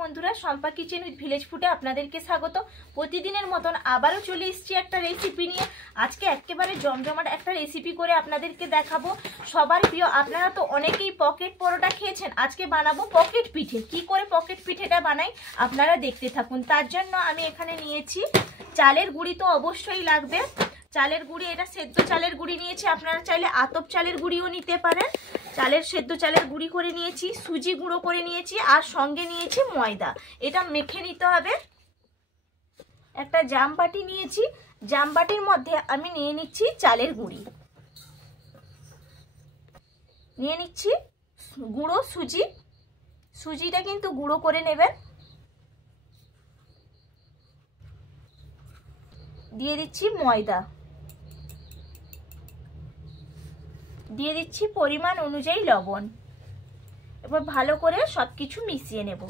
বন্ধুরা, Shampa kitchen with village ফুডে আপনাদেরকে স্বাগত। প্রতিদিনের মতন আবারও চলে এসেছি একটা রেসিপি নিয়ে। আজকে একেবারে জমজমাট একটা রেসিপি করে আপনাদেরকে দেখাবো। সবার প্রিয়, আপনারা তো অনেকেই পকেট পরোটা খেয়েছেন, আজকে বানাবো পকেট পিঠে। কি করে পকেট পিঠেটা বানাই আপনারা দেখতে থাকুন। তার জন্য আমি এখানে নিয়েছি চালের গুঁড়ি, তো অবশ্যই লাগবে চালের গুঁড়ি। এটা সেদ্ধ চালের গুঁড়ি নিয়েছি, আপনারা চাইলে আতপ চালের গুঁড়িও নিতে পারেন। সেদ্ধ চালের গুঁড়ি করে নিয়েছি, সুজি গুঁড়ো করে নিয়েছি, আর সঙ্গে নিয়েছি ময়দা। এটা মেখে নিতে হবে। একটা জামবাটি নিয়েছি, জামবাটির মধ্যে আমি নিয়ে নিচ্ছি চালের গুঁড়ি, নিয়ে নিচ্ছি গুঁড়ো সুজি। সুজিটা কিন্তু গুঁড়ো করে নেবেন। দিয়ে দিচ্ছি ময়দা, দিয়ে দিচ্ছি পরিমাণ অনুযায়ী লবণ। এবার ভালো করে সবকিছু মিশিয়ে নেব।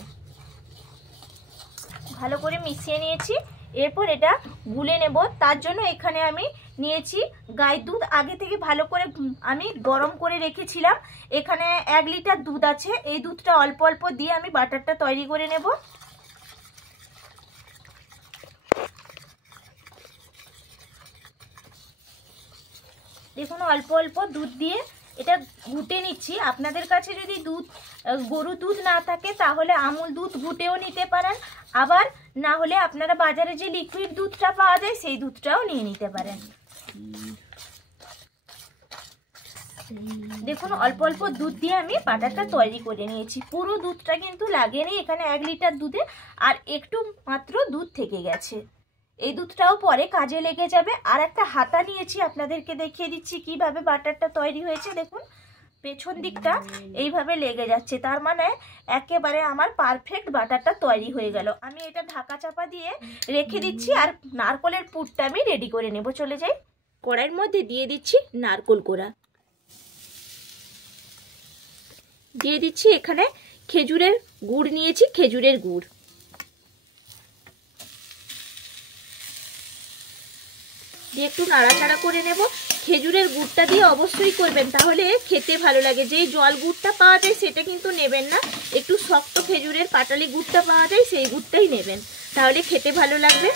ভালো করে মিশিয়ে নিয়েছি, এরপর এটা গুলে নেব। তার জন্য এখানে আমি নিয়েছি গাই দুধ। আগে থেকে ভালো করে আমি গরম করে রেখেছিলাম। এখানে 1 লিটার দুধ আছে। এই দুধটা অল্প অল্প দিয়ে আমি বাটারটা তৈরি করে নেব। দেখুন, অল্প অল্প দুধ দিয়ে এটা ঘুটে নিচ্ছি। আপনাদের কাছে যদি গরুর দুধ না থাকে তাহলে আমুল দুধ ঘুটেও নিতে পারেন, আবার না হলে আপনারা বাজারে যে লিকুইড দুধটা পাওয়া যায় সেই দুধটাও নিয়ে নিতে পারেন। দেখুন, অল্প অল্প দুধ দিয়ে আমি বাটারটা তৈরি করে নিয়েছি। পুরো দুধটা কিন্তু লাগেনি, এখানে 1 লিটার দুধে আর একটু মাত্র দুধ থেকে গেছে। এই দুধটাও পরে কাজে লেগে যাবে। আর একটা হাতা নিয়েছি, আপনাদেরকে দেখিয়ে দিচ্ছি কিভাবে বাটারটা তৈরি হয়েছে। দেখুন, পেছন দিকটা এইভাবে লেগে যাচ্ছে, তার মানে একেবারে আমার পারফেক্ট বাটারটা তৈরি হয়ে গেল। আমি এটা ঢাকা চাপা দিয়ে রেখে দিচ্ছি, আর নারকলের পুরটা আমি রেডি করে নেব। চলে যাই, কড়াইয়ের মধ্যে দিয়ে দিচ্ছি নারকল কোড়া, দিয়ে দিচ্ছি এখানে খেজুরের গুড় নিয়েছি, খেজুরের গুড় দিয়ে একটু নাড়াচাড়া করে নেব। খেজুরের গুড়টা দিয়ে অবশ্যই করবেন, তাহলে খেতে ভালো লাগে। যেই জল গুড়টা পাওয়া যায় সেটা কিন্তু নেবেন না, একটু শক্ত খেজুরের পাটালি গুড়টা পাওয়া যায় সেই গুড়টাই নেবেন, তাহলে খেতে ভালো লাগবে।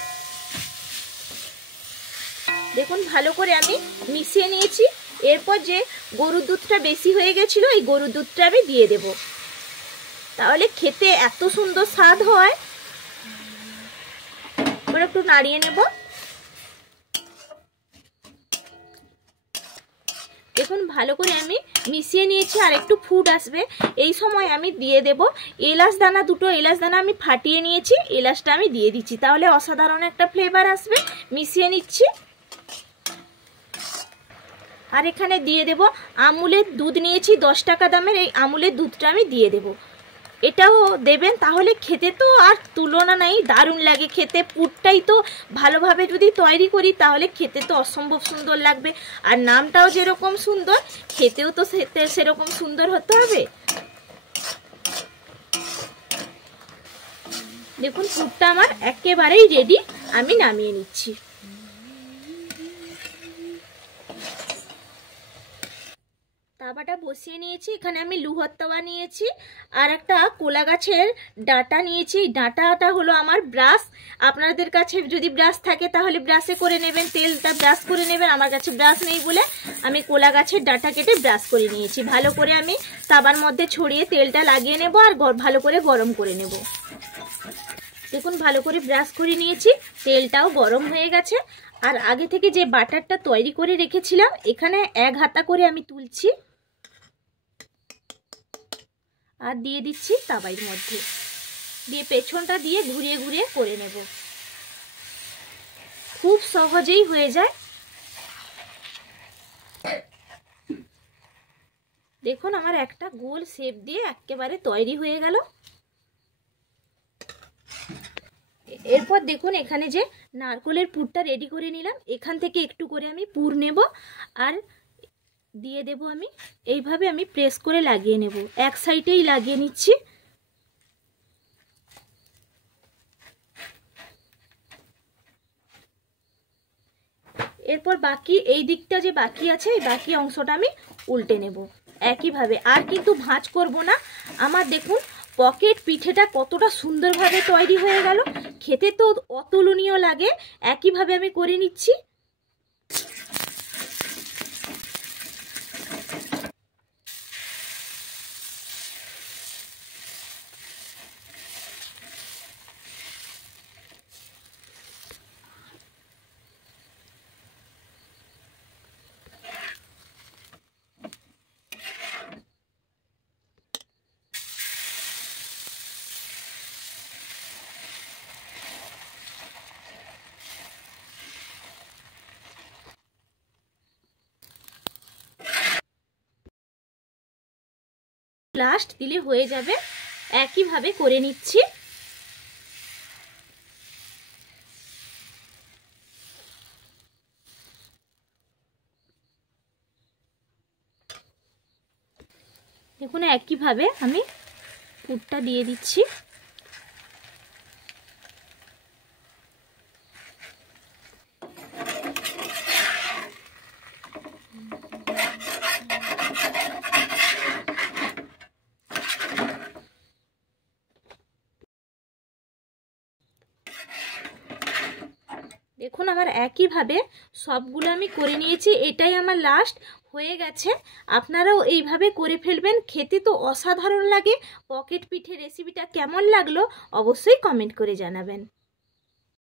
দেখুন, ভালো করে আমি মিশিয়ে নিয়েছি। এরপর যে গরুর দুধটা বেশি হয়ে গেছিল, এই গরুর দুধটা আমি দিয়ে দেব, তাহলে খেতে এত সুন্দর স্বাদ হয়। এবার একটু নাড়িয়ে নেব। দেখুন, ভালো করে আমি মিশিয়ে নিয়েছি, আর একটু ফুট আসবে। এই সময় আমি দিয়ে দেব এলাচ দানা, 2টো এলাচ দানা আমি ফাটিয়ে নিয়েছি, এলাচটা আমি দিয়ে দিচ্ছি, তাহলে অসাধারণ একটা ফ্লেভার আসবে। মিশিয়ে নিচ্ছি। আর এখানে দিয়ে দেব আমুলের দুধ নিয়েছি, 10 টাকা দামের এই আমুলের দুধটা আমি দিয়ে দেব। এটাও দেবেন, তাহলে খেতে তো আর তুলনা নাই, দারুণ লাগে খেতে। পুরটাই তো ভালোভাবে যদি তৈরি করি তাহলে খেতে তো অসম্ভব সুন্দর লাগবে। আর নামটাও যেরকম সুন্দর, খেতেও তো সেরকম সুন্দর হতে হবে। দেখুন, পুরটা আমার একেবারেই রেডি, আমি নামিয়ে নিচ্ছি। তাওয়াটা বসিয়ে নিয়েছি, এখানে আমি লুহর তাওয়া নিয়েছি, আর একটা কোলা গাছের ডাঁটা নিয়েছি। ডাঁটাটা হলো আমার ব্রাশ। আপনাদের কাছে যদি ব্রাশ থাকে তাহলে ব্রাশে করে নেবেন, তেলটা ব্রাশ করে নেবেন। আমার কাছে ব্রাশ নেই বলে আমি কোলা গাছের ডাঁটা কেটে ব্রাশ করে নিয়েছি। ভালো করে আমি তাওয়ার মধ্যে ছড়িয়ে তেলটা লাগিয়ে নেব, আর ভালো করে গরম করে নেব। দেখুন, ভালো করে ব্রাশ করে নিয়েছি, তেলটাও গরম হয়ে গেছে। আর আগে থেকে যে বাটারটা তৈরি করে রেখেছিলাম, এখানে 1 হাতা করে আমি তুলছি আর দিয়ে দিচ্ছি তাওয়ার মধ্যে, দিয়ে পেছনটা দিয়ে ঘুরিয়ে ঘুরিয়ে করে নেব। খুব সহজেই হয়ে যায়। দেখুন, আমার একটা গোল শেপ দিয়ে একেবারে তৈরি হয়ে গেল। এরপর দেখুন, এখানে যে নারকলের পুরটা রেডি করে নিলাম, এখান থেকে একটু করে আমি পুর নেব আর দিয়ে দেব। আমি এইভাবে আমি প্রেস করে লাগিয়ে নেব, এক সাইডেই লাগিয়ে নিচ্ছি। এরপর বাকি এই দিকটা যে বাকি আছে, এই বাকি অংশটা আমি উল্টে নেব একইভাবে। আর কিন্তু ভাঁজ করব না। আমার দেখুন পকেট পিঠেটা কতটা সুন্দরভাবে তৈরি হয়ে গেল, খেতে তো অতুলনীয় লাগে। একইভাবে আমি করে নিচ্ছি। লাস্ট দিলে হয়ে যাবে। একইভাবে করে নিচ্ছি। দেখুন একইভাবে আমি পুরটা দিয়ে দিচ্ছি। দেখুন আমার একইভাবে সবগুলো আমি করে নিয়েছি। এটাই আমার লাস্ট হয়ে গেছে। আপনারাও এইভাবে করে ফেলবেন, খেতে তো অসাধারণ লাগে। পকেট পিঠে রেসিপিটা কেমন লাগলো অবশ্যই কমেন্ট করে জানাবেন।